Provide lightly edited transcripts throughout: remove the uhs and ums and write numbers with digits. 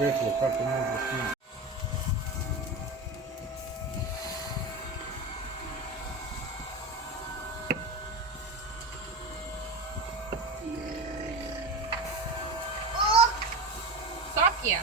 svetlo, kako može snimiti. Sofia.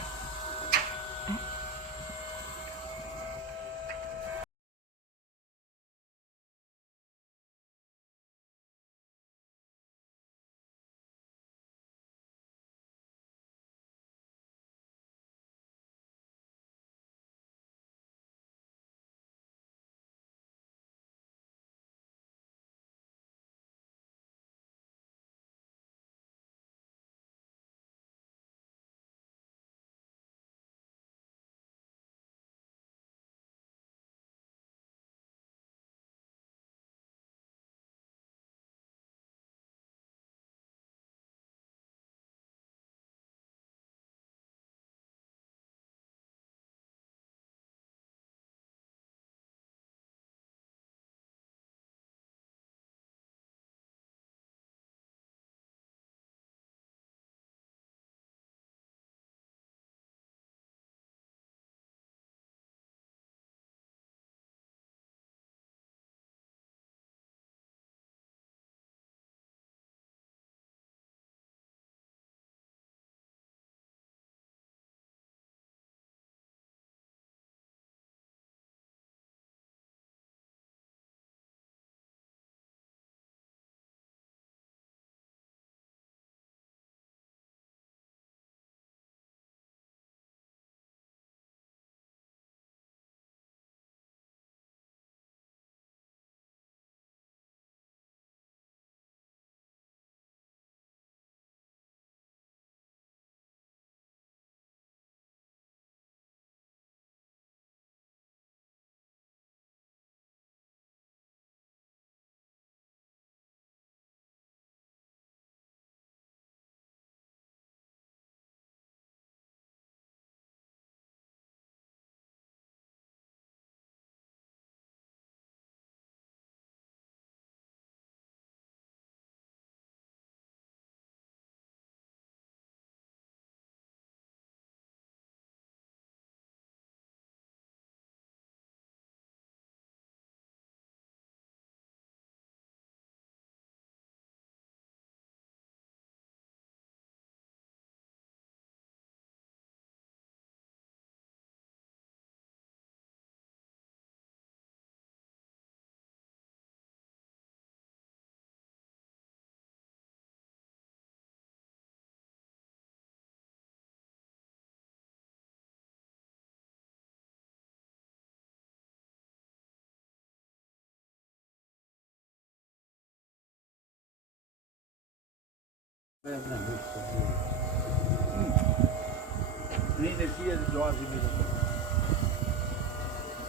Tem energia de dose mesmo.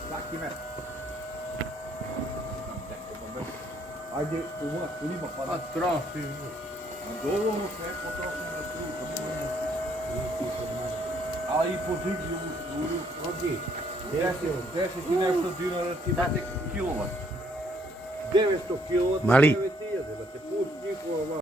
Tá aqui, né? Ajde u njima pada. A trafi. A dovoljno sve potroši na struju. A i po živi u struju. Ovdje. 10 i nešto dinara ti date kilovat. 900 kilovat. Mali. 9000, da te pusti njihova.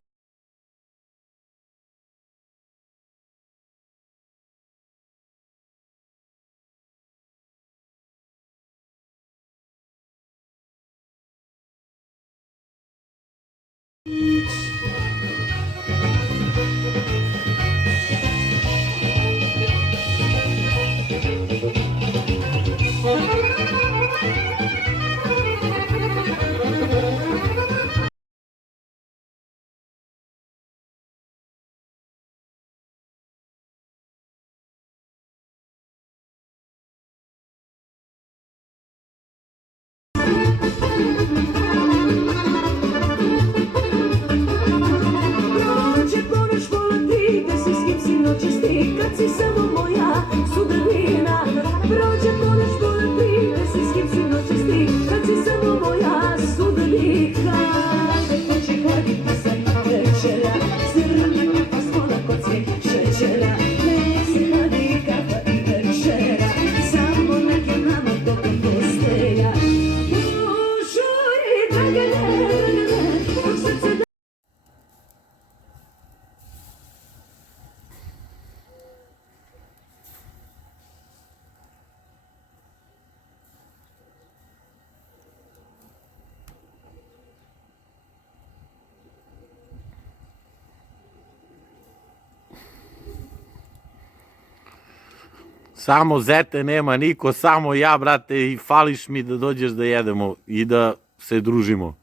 Kad si samo moja sudbina, prođe ponoć pored Samo zete nema niko, samo ja, brate, i fališ mi da dođeš da jedemo i da se družimo.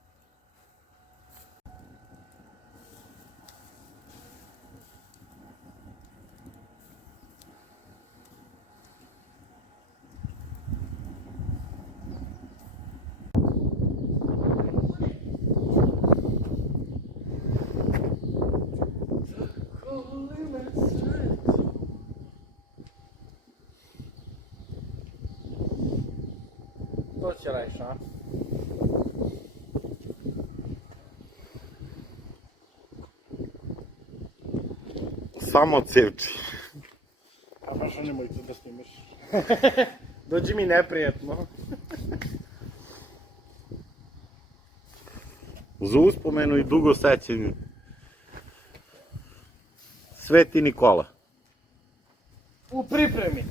To će radiš, a? Samo cevči. A baš nemoj to da snimiš. Dođi mi neprijatno. Za uspomenu i dugo sećanje. Sveti Nikola. U pripremi.